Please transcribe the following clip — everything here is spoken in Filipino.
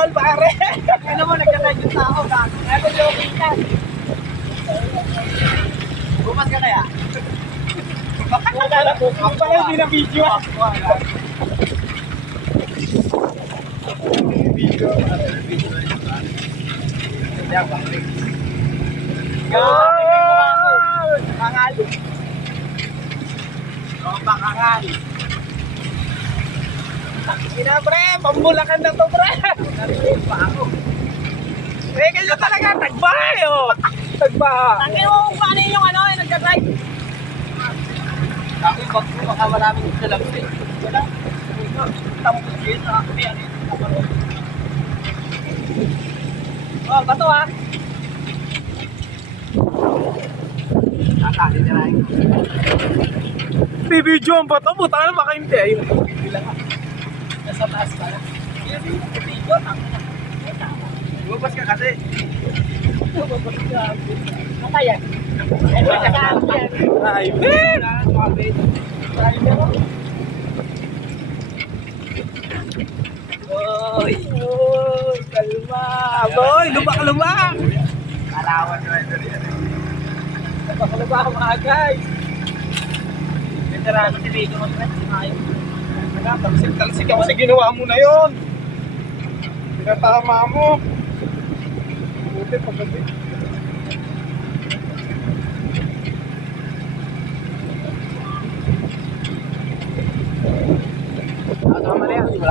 idol, pare. Ano mo, nagkatay yung tao, gago. Ano joking ka? Bumas ka kaya? Wala po. Ako pala yung binabidyo. Video. Kangal. Kangal. Ina pre, pambulakan na to pre. Eh, kayo talaga, tagbahay oh. Tagbaha. Tangin mo kung paano yung ano, yung nagdadrive. Ako yung baka maraming gusto lang eh. Wala. Tapos yun, nakakami ano yun. Oh, bato ah. Nakakali na rin. Bibidyo ang bato, buta na baka hindi. Ayun. Bilang ah. Nasa taas ka lang. Yung video, lumabas ka kasi. Lumabas ka. Matayan. Ay, nagkakaano yan. Ay, man! Oy! Oy! Kalma! Boy! Lumak-lumak! Kalawan nyo ito rin. Lumak-lumak mga guys! Veterano si Rico mag-friend. Talsik ako sa ginawa mo na yun. Pinatama mo. Buti paggabi. Tama na yan. Wala